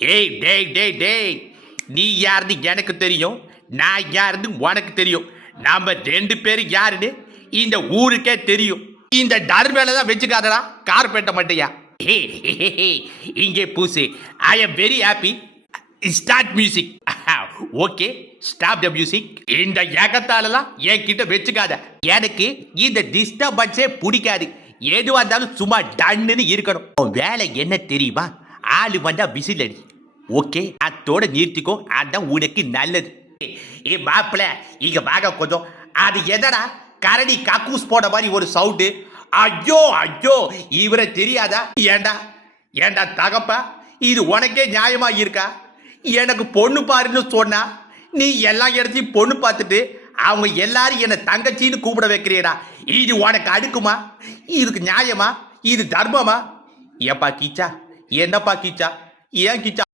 ஏய் டேய் டேய் டேய், நீ யாருன்னு எனக்கு தெரியும், நான் யாருன்னு உனக்கு தெரியும். நாம ரெண்டு பேரும் யாருன்னு இந்த ஊருக்கே தெரியும். இந்த டர்பேல தான் வச்சுக்காதடா கார்பேட்டை மட்டும். இங்கே பூசு. I am very happy. Start music. Okay, stop the music. இந்த ஏகத்தாலலாம் என்கிட்ட வச்சுக்காத. எனக்கு இந்த டிஸ்டர்பன்ஸே பிடிக்காது. எதுவாக இருந்தாலும் சும்மா டன்னு இருக்கணும். வேலை என்ன தெரியுமா? ஆளு வந்தா விசில் அடி. ஓகே, அதோட நிறுத்திக்கோ, அதான் உனக்கு நல்லது. ஏ மாப்பிள்ள, இங்க வாங்க கொஞ்சம். அது எதடா கரடி கக்கூஸ் போட மாதிரி ஒரு சவுண்டு? ஐயோ ஐயோ, இவரை தெரியாதா? ஏண்டா ஏண்டா தகப்பா, இது உனக்கே நியாயமா இருக்கா? எனக்கு பொண்ணு பாருன்னு சொன்னா நீ எல்லா இடத்தையும் பொண்ணு பார்த்துட்டு அவங்க எல்லாரும் என்ன தங்கச்சின்னு கூப்பிட வைக்கிறீடா. இது உனக்கு அடுக்குமா? இதுக்கு நியாயமா? இது தர்மமா? ஏப்பா கீச்சா, என்னப்பா கீச்சா, ஏன் கீச்சா?